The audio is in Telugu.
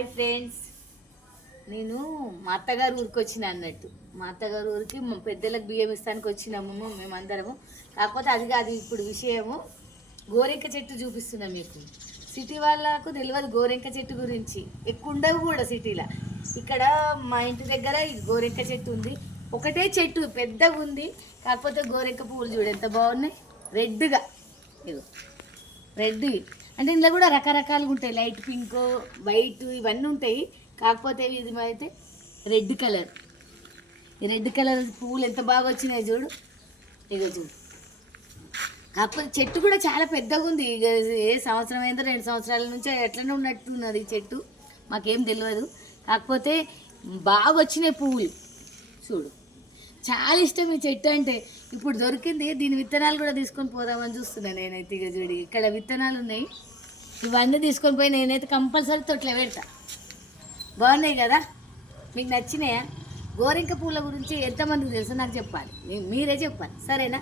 హాయ్ ఫ్రెండ్స్, నేను మా అత్తగారు ఊరికి వచ్చిన అన్నట్టు. మా అత్తగారు ఊరికి మా పెద్దలకు బియ్యం ఇస్తానికి వచ్చినాము మేమందరము. కాకపోతే అది కాదు ఇప్పుడు విషయము. గోరెంక చెట్టు చూపిస్తున్నాం మీకు. సిటీ వాళ్ళకు తెలియదు గోరెంక చెట్టు గురించి, ఎక్కువ ఉండవు కూడా సిటీలో. ఇక్కడ మా ఇంటి దగ్గర ఈ గోరెంక చెట్టు ఉంది. ఒకటే చెట్టు పెద్దగా ఉంది. కాకపోతే గోరెంక పువ్వులు చూడు ఎంత బాగున్నాయి, రెడ్గా. ఇగో రెడ్ అంటే ఇందులో కూడా రకరకాలుగా ఉంటాయి, లైట్ పింక్, వైట్ ఇవన్నీ ఉంటాయి. కాకపోతే ఇది అయితే రెడ్ కలర్. ఈ రెడ్ కలర్ పువ్వులు ఎంత బాగా వచ్చినాయి చూడు. ఇక చూడు, కాకపోతే చెట్టు కూడా చాలా పెద్దగా ఉంది. ఇక ఏ సంవత్సరం అయిందో 2 సంవత్సరాల నుంచి ఎట్లనే ఉన్నట్టున్నది ఈ చెట్టు, మాకేం తెలియదు. కాకపోతే బాగా వచ్చినాయి పువ్వులు చూడు. చాలా ఇష్టం ఈ చెట్టు అంటే. ఇప్పుడు దొరికింది, దీని విత్తనాలు కూడా తీసుకొని పోదామని చూస్తున్నాను నేనైతే. ఇక చూడు, ఇక్కడ విత్తనాలు ఉన్నాయి. ఇవన్నీ తీసుకొని పోయి నేనైతే కంపల్సరీ తొట్ల పెడతా. బాగున్నాయి కదా, మీకు నచ్చినాయా? గోరింక పూల గురించి ఎంతమందికి తెలుసు నాకు చెప్పాలి, మీరే చెప్పాలి, సరేనా?